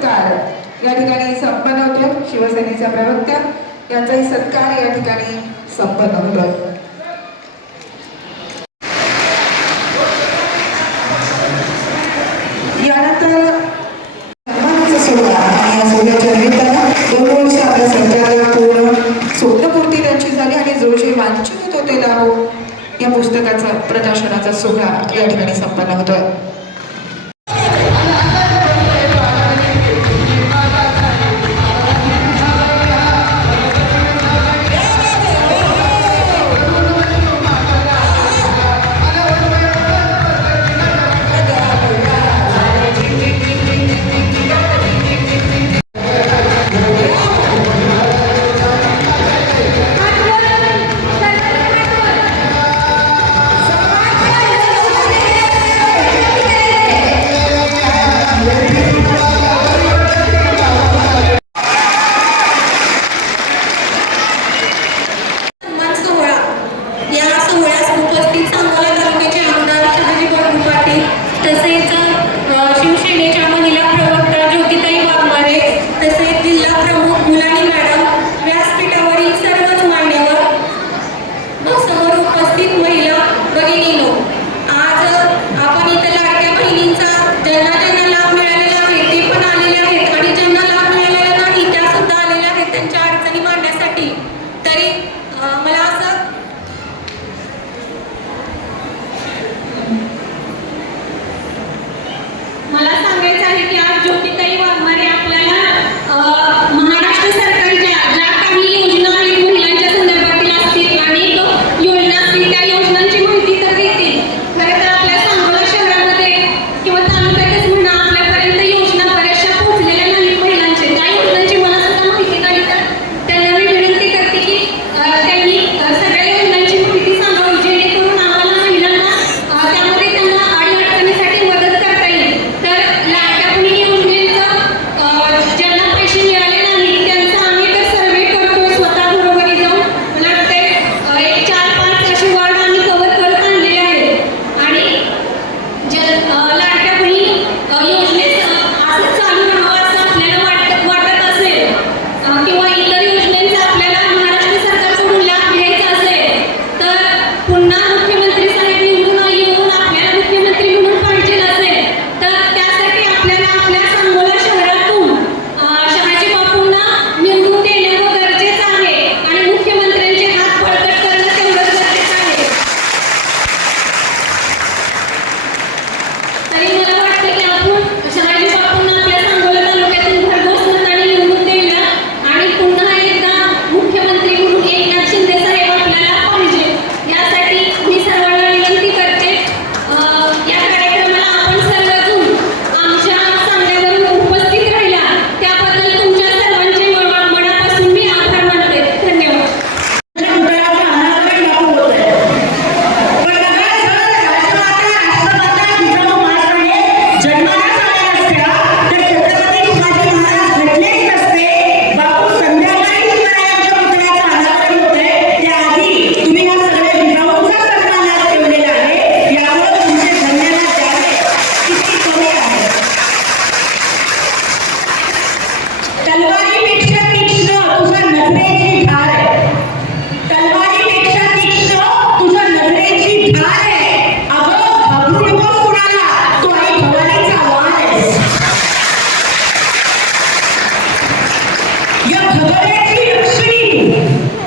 सत्कार. या ठिकाणी संपन्न होतो शिवसेनेच्या प्रवक्त्या. यांचाही सत्कार या ठिकाणी संपन्न होतो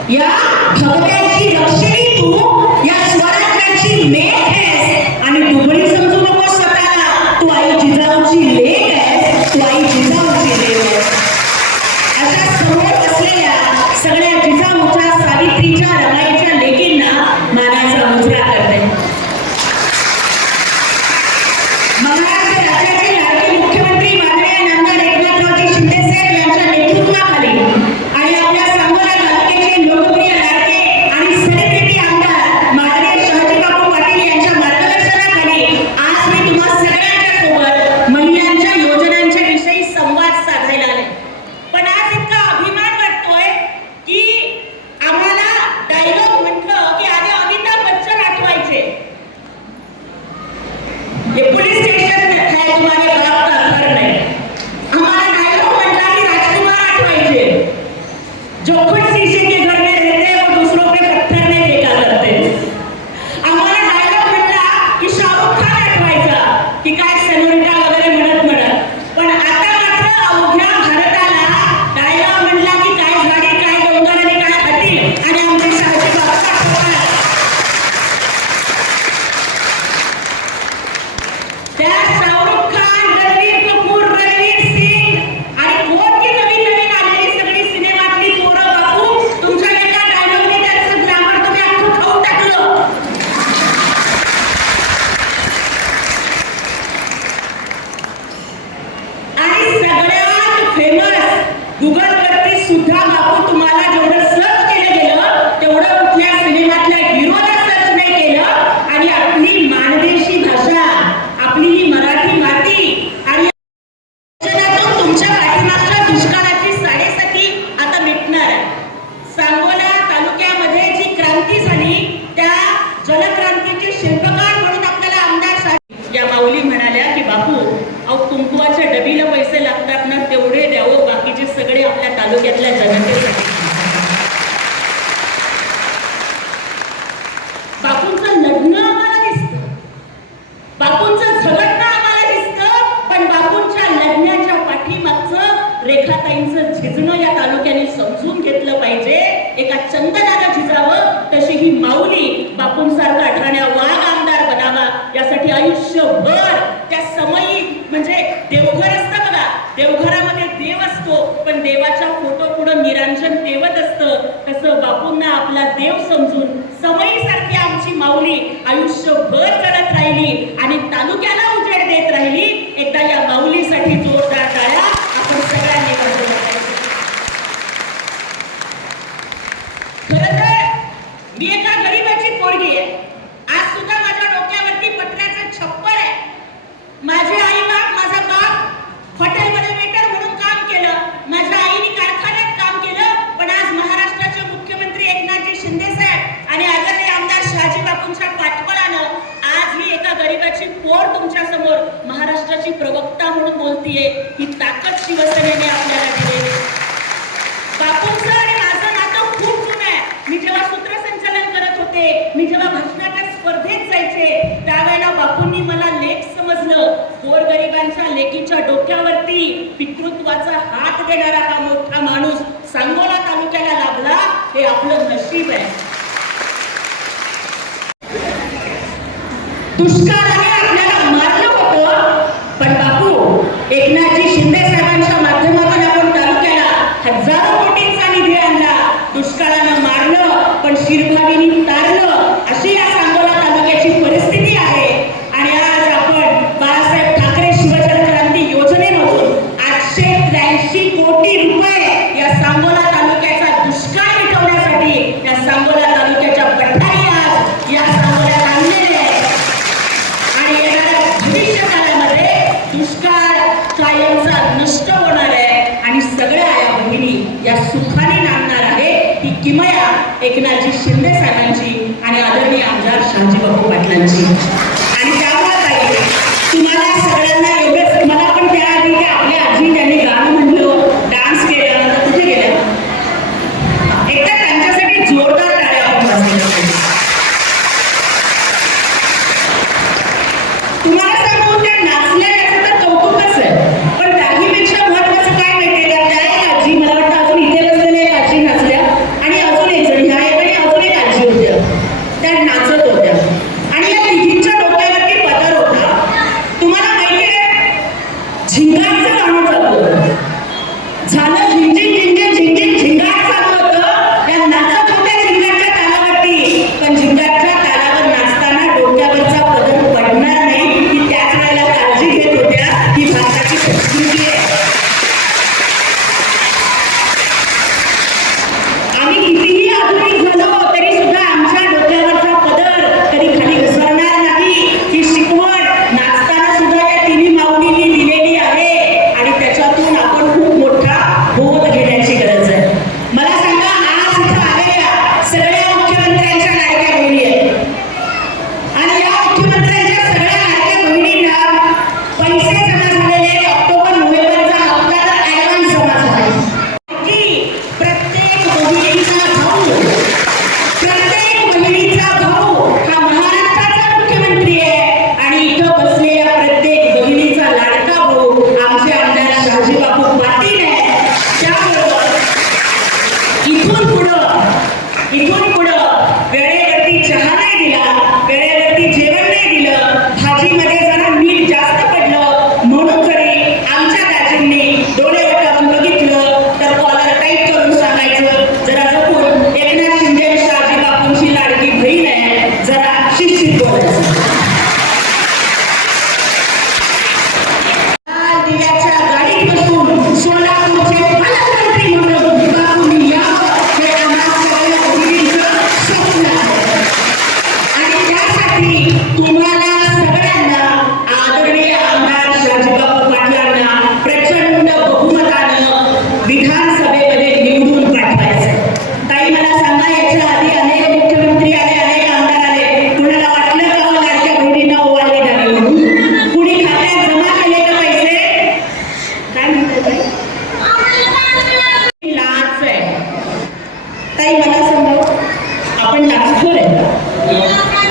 呀，可不带劲的。फेमस गुगल वरती सुद्धा आपण तुम्हाला जेवढं आपल्या जनतेसाठी बापूंचं लग्न आम्हाला दिसत. बापूंचं झगडणं आम्हाला दिसत पण बापूंच्या लग्नाच्या पाठीमागचं रेखाताईंचं झिजणं या तालुक्याने समजून घेतलं पाहिजे. एका चंदनाला झिजावं तशी ही माऊली बापूंसारखा ठाण्या वाघ आमदार बनावा यासाठी आयुष्यभर त्यांच्या देवत असतं. तसं बापूंना आपला देव समजून स्वतःची प्रवक्ता म्हणून बोलतीये ही ताकद शिवसेनेने आपल्याला दिलेली बापूंचं आणि माझं नातं खूप जुनं आहे. मी जेव्हा सूत्रसंचालन करत होते मी जेव्हा भाषणाच्या स्पर्धेत जायचे त्यावेळेला बापूंनी मला लेख समजलं. गोरगरिबांच्या लेकीच्या डोक्यावरती पितृत्वाचा हात देणारा हा मोठा माणूस सांगोला तालुक्याला लाभला हे आपलं नशीब आहे. दुष्काळ community. Yeah.